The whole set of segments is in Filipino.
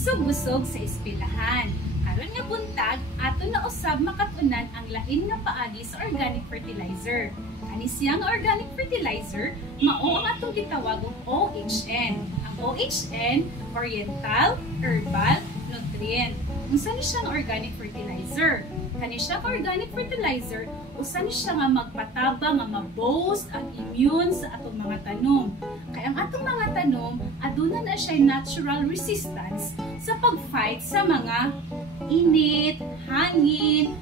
Busog-busog sa eskwelahan. Karon nga buntag, ato na usab makatunan ang lain nga paagi sa organic fertilizer. Ani siyang organic fertilizer, mao ang atong gitawag og OHN. Ang OHN, Oriental Herbal Nutrient. Unsa ni siyang organic fertilizer? Kani siyang organic fertilizer, usa ni siya nga magpatabang nga ma-boost ang immune sa atong mga tanom. Kaya ang atong mga tanom, aduna na siya natural resistance sa pag-fight sa mga init, hangin,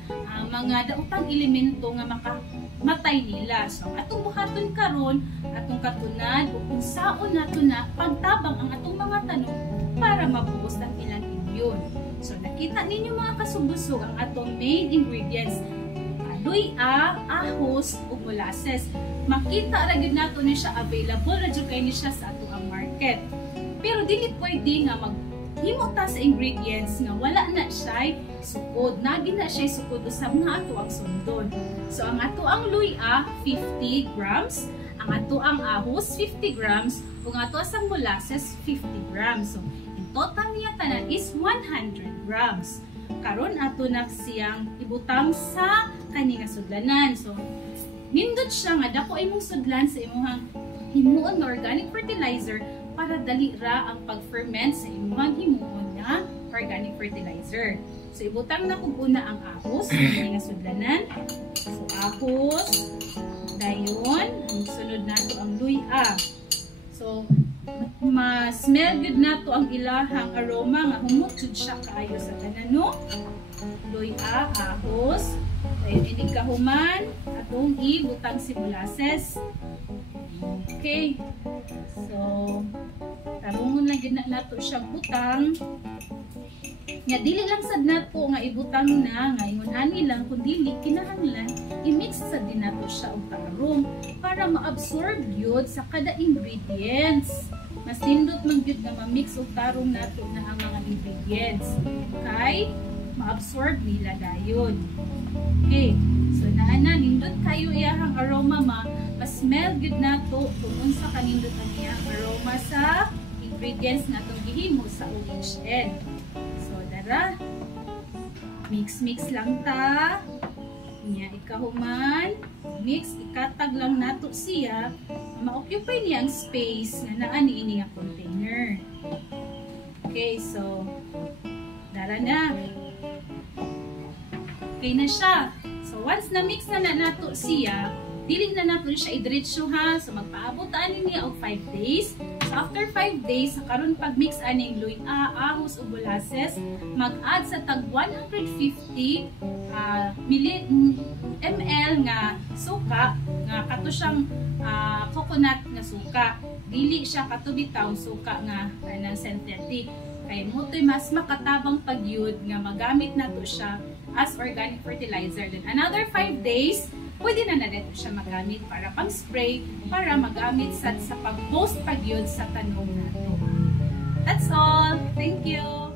mga daotang elemento nga makamatay nila. So, atong buhaton karon, atong katunan, o kung saon nato na pagtabang ang atong mga tanom para ma-boost ang ilang immune. So, nakita ninyo mga kasubusog ang atong main ingredients. Luya, ahos, ug molasses. Makita ra gyud nato ni siya available ra jud kay ni siya sa ato ang market. Pero dili pwede nga maghimo ta sa ingredients nga wala na siya sukod. Nagi na siya sukod usab nga ato ang sundon. So ang ato ang luya 50 grams, ang ato ang ahos 50 grams, ug ang ato ang molasses 50 grams. So in total niya tanan is 100 grams. Karon ato na siyang ibutang sa kani nga sudlanan. So nindot siya nga dako imong sudlan sa imong himuon nga organic fertilizer para dali ra ang pag-ferment sa imong himuon nga organic fertilizer. So ibutang na kung una ang ahos kani nga sudlanan. So ahos, dayon ang sunod nato ang luya. So ma-smell good nato ang ilahang aroma nga humot jud siya kaayo sa tanan no. Luya, ahos, dayon inig kahuman, atong ibutang si molasses. Okay. So tarungon lang gid nato siya butang. Nga dili lang sad nato nga ibutang na nga ingon ani lang kun dili kinahanglan i-mix sa din nato siya og tarong para ma-absorb gyud sa kada ingredients. Mas nindot man gyud nga ma-mix og tarong nato na ang mga ingredients kay ma-absorb nila dayon. Okay. So naana nindot kayo iyahang aroma ma-smell gyud nato kung unsa kanindot ang iyang aroma sa ingredients nga atong gihimo sa OHN. Mix lang ta. Nya ikahuman, mix ikatag lang nato siya, ma-occupy niya ang space nga naa niini nga container. Okay, so dara na. Okay na siya. So once na mix na nato siya, dili na nato siya idiretso ha. So magpaabot ani niya og 5 days. So after 5 days, karon pag mix aning luya, ahos ug molasses, mag-add sa tag 150 ml nga suka, nga kato siyang coconut nga suka. Dili siya kato bitaw suka nga kanang synthetic. Kay motoy mas makatabang pagyud nga magamit nato siya as organic fertilizer. Then another 5 days, pwede na dito siya magamit para pang spray, para magamit sa pag-boost pagyud sa tanom nato. That's all. Thank you.